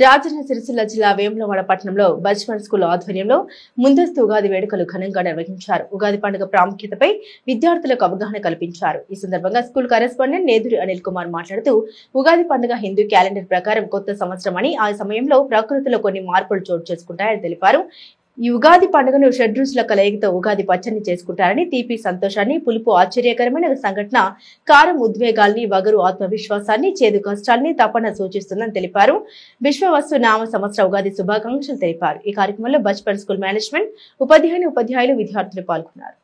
రాజన్న సిరిసిల్ల జిల్లా వేములవాడ పట్టణంలో బచ్పన్ స్కూల్ ఆధ్వర్యంలో ముందస్తు ఉగాది వేడుకలు ఘనంగా నిర్వహించారు. ఉగాది పండుగ ప్రాముఖ్యతపై విద్యార్థులకు అవగాహన కల్పించారు. ఈ సందర్భంగా స్కూల్ కరెస్పాండెంట్ నేదురి అనిల్ కుమార్ మాట్లాడుతూ ఉగాది పండుగ హిందూ క్యాలెండర్ ప్రకారం కొత్త సంవత్సరం అని, ఆ సమయంలో ప్రకృతిలో కొన్ని మార్పులు చోటు చేసుకుంటాయని తెలిపారు. ఈ ఉగాది పండుగను షడ్రుచుల కలయికతో ఉగాది పచ్చని చేసుకుంటారని, తీపి సంతోషాన్ని, పులుపు ఆశ్చర్యకరమైన సంఘటన, కారం ఉద్వేగాల్ని, వగరు ఆత్మవిశ్వాసాన్ని, చేదు కష్టాల్ని, తపన సూచిస్తుందని తెలిపారు. విశ్వవస్తు నామ సంవత్సర ఉగాది శుభాకాంక్షలు తెలిపారు. ఈ కార్యక్రమంలో బచ్పన్ స్కూల్ మేనేజ్మెంట్, ఉపాధ్యాయులు, విద్యార్థులు పాల్గొన్నారు.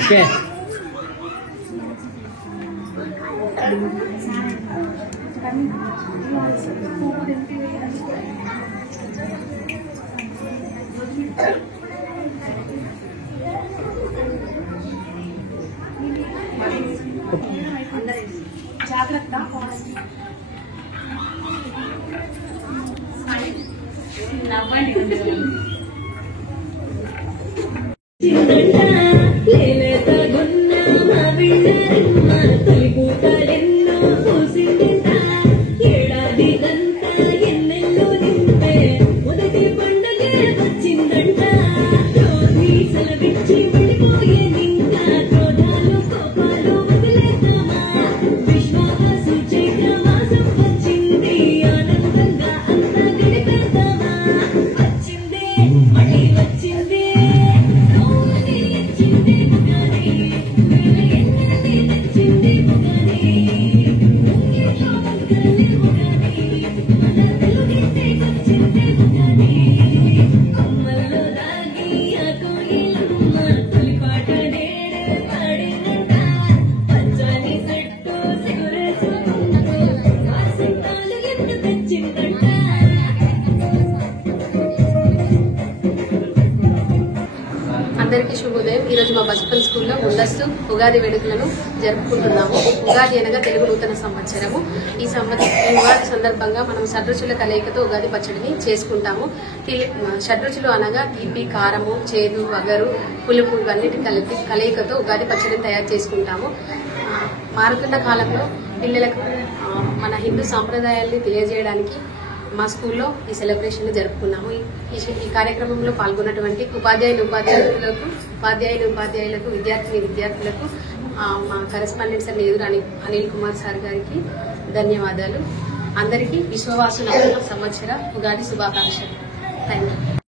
Okay. అందరికీ శుభోదయం. ఈ రోజు మా బచ్పన్ స్కూల్లో ముందస్తు ఉగాది వేడుకలను జరుపుకుంటున్నాము. ఉగాది అనగా తెలుగు నూతన సంవత్సరము. ఈ ఉగాది సందర్భంగా మనం షడ్రుచుల కలయికతో ఉగాది పచ్చడిని చేసుకుంటాము. షడ్రుచులు అనగా తీపి, కారము, చేదు, వగరు, పులుపు ఇవన్నిటి కలయికతో ఉగాది పచ్చడిని తయారు చేసుకుంటాము. మారుతున్న కాలంలో పిల్లలకు మన హిందూ సాంప్రదాయాల్ని తెలియజేయడానికి మా స్కూల్లో ఈ సెలబ్రేషన్ జరుపుకున్నాము. ఈ కార్యక్రమంలో పాల్గొన్నటువంటి ఉపాధ్యాయులకు, విద్యార్థులకు మా correspondent sir నేదురు Anil Kumar sir గారికి ధన్యవాదాలు. అందరికీ విశ్వవాసు నూతన సంవత్సర ఉగాది శుభాకాంక్షలు. Thank you.